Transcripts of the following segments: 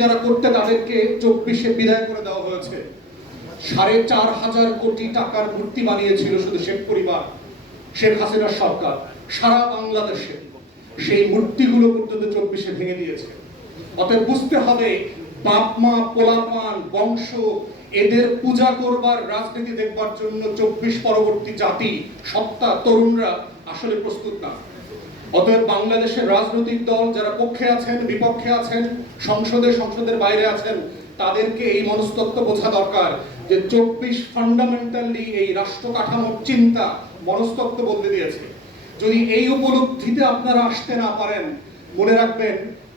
যারা করতে তাদেরকে 24-এ বিদায় করে দেওয়া হয়েছে। 4,500 কোটি টাকার মূর্তি বানিয়েছিল শুধু শেখ পরিবার, শেখ হাসিনার সরকার সারা বাংলাদেশে। সেই মূর্তিগুলো পর্যন্ত 24-এ ভেঙে দিয়েছে। অতএব বুঝতে হবে, বাপ মা পোলাপান বংশ এদের পূজা করবার রাজনীতি দেখবার জন্য 24 পরবর্তী জাতি সত্তা তরুণরা আসলে প্রস্তুত না। অতএব বাংলাদেশের রাজনৈতিক দল যারা পক্ষে আছেন, বিপক্ষে আছেন, সংসদের বাইরে আছেন, তাদেরকে এই মনস্তত্ত্ব বোঝা দরকার যে 24 ফান্ডামেন্টালি এই রাষ্ট্র কাঠামোর চিন্তা মনস্তত্ত্ব বদলে দিয়েছে। যদি এই উপলব্ধিতে আপনারা আসতে না পারেন, মনে রাখবেন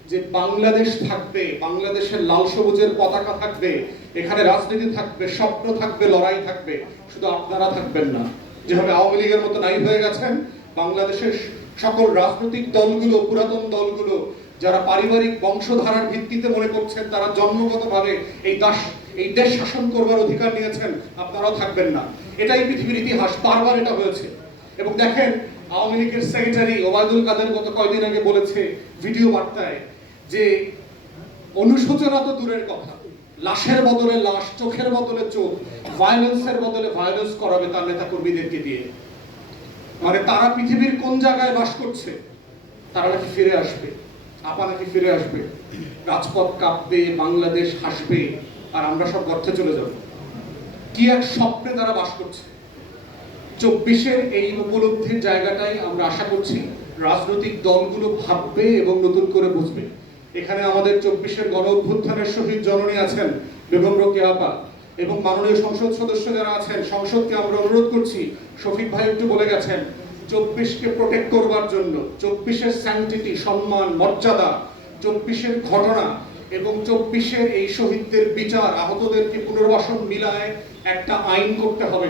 যে বাংলাদেশ থাকবে, বাংলাদেশের লাল সবুজের পতাকা থাকবে, এখানে রাজনীতি থাকবে, স্বপ্ন থাকবে, লড়াই থাকবে, শুধু আপনারা থাকবেন না। যেভাবে আওয়ামী লীগের মতো নাই হয়ে গেছেন, বাংলাদেশের সকল রাজনৈতিক দলগুলো, পুরাতন দলগুলো যারা পারিবারিক বংশধারার ভিত্তিতে মনে করছেন তারা জন্মগতভাবে এই দেশ শাসন করবার অধিকার নিয়েছেন, আপনারাও থাকবেন না। এটাই পৃথিবীর ইতিহাস, বারবার এটা হয়েছে। এবং দেখেন, আওয়ামী লীগের সেক্রেটারি ওবায়দুল কাদের গত কয়েকদিন আগে বলেছে ভিডিও বার্তায় যে অনুশোচনা তো দূরের কথা, লাশের বদলে লাশ, চোখের বদলে চোখ, ভায়োলেন্সের বদলে ভায়োলেন্স করাবে তার নেতা কর্মীদেরকে দিয়ে। মানে তারা পৃথিবীর কোন জায়গায় বাস করছে? তারা নাকি ফিরে আসবে, আপা নাকি ফিরে আসবে, রাজপথ কাঁপবে, বাংলাদেশ হাসবে, আর আমরা সব গর্তে চলে যাব। কি এক স্বপ্নে তারা বাস করছে। 24-এর এই উপলব্ধির জায়গাটাই আমরা আশা করছি রাজনৈতিক দলগুলো ভাববে এবং নতুন করে বুঝবে। এখানে আমাদের 24-এর গণ অভ্যুত্থানের শহীদ জননী আছেন বেগম রোকেয়া আপা, এবং মাননীয় সংসদ সদস্য যারা আছেন, সংসদকে আমরা অনুরোধ করছি, শফিক ভাই একটু বলে গেছেন, 24-কে প্রোটেক্ট করবার জন্য, 24-এর স্যাংটিটি, সম্মান, মর্যাদা, 24-এর ঘটনা এবং 24-এর এই শহীদদের বিচার, আহতদেরকে পুনর্বাসন মিলায় একটা আইন করতে হবে।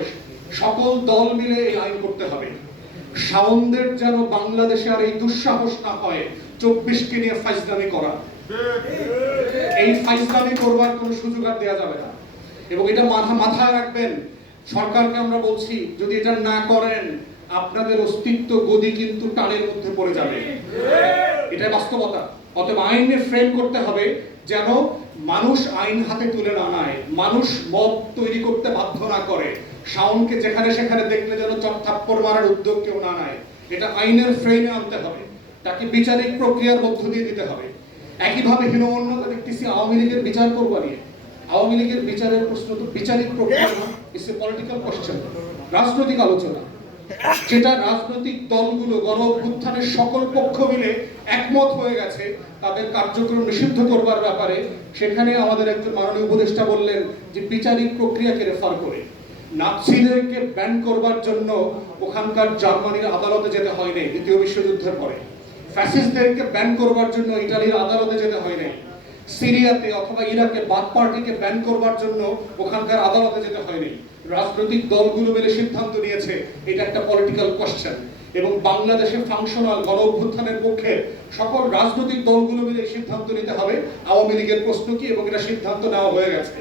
সকল দল মিলে এই আইন করতে হবে। শাওনদের যেন বাংলাদেশে আর এই দুঃসাহস না হয় 24-কে নিয়ে ফাইজলামি করা। এই ফাইজলামি করবার কোনো সুযোগ আর দেওয়া যাবে না। এবং এটা মাথায় রাখবেন, সরকারকে আমরা বলছি, যদি এটা না করেন আপনাদের অস্তিত্ব গদি কিন্তু টানের মধ্যে পড়ে যাবে। এটা বাস্তবতা। অতএব আইনের ফ্রেম করতে হবে যেন মানুষ আইন হাতে তুলে না নেয়, মানুষ মব তৈরি করতে বাধ্য না করে, শাওনকে যেখানে সেখানে দেখলে যেন চটথাপ্পড় মারার উদ্যোগ কেউ না নেয়। এটা আইনের ফ্রেমে আনতে হবে, তাকে বিচারিক প্রক্রিয়ার মধ্য দিয়ে দিতে হবে। একইভাবে হীনমন্যতা দেখতেছি আওয়ামী লীগের বিচার করবা নিয়ে। আওয়ামী লীগের বিচারের প্রশ্ন তো বিচারিক প্রক্রিয়া, ইটস এ পলিটিক্যাল কোশ্চেন, রাজনৈতিক আলোচনা, যেটা রাজনৈতিক দলগুলো গণ অভ্যুত্থানের সকল পক্ষ মিলে একমত হয়ে গেছে তাদের কার্যক্রম নিষিদ্ধ করবার ব্যাপারে। সেখানে আমাদের একজন মাননীয় উপদেষ্টা বললেন যে বিচারিক প্রক্রিয়াকে রেফার করে। নাৎসিদেরকে ব্যান করবার জন্য ওখানকার জার্মানির আদালতে যেতে হয় নাই দ্বিতীয় বিশ্বযুদ্ধের পরে, ফ্যাসিস্টদেরকে ব্যান করবার জন্য ইতালির আদালতে যেতে হয় নাই, সিরিয়াতে অথবা ইরাকে বাথ পার্টিকে ব্যান করবার জন্য ওখানকার আদালতে যেতে হয়নি। রাজনৈতিক দলগুলো মিলে সিদ্ধান্ত নিয়েছে এটা একটা পলিটিক্যাল কোশ্চেন, এবং বাংলাদেশে ফাংশনাল গণ অভ্যুত্থানের পক্ষে সকল রাজনৈতিক দলগুলো মিলে সিদ্ধান্ত নিতে হবে আওয়ামী লীগের প্রশ্ন কি, এবং এটা সিদ্ধান্ত নেওয়া হয়ে গেছে।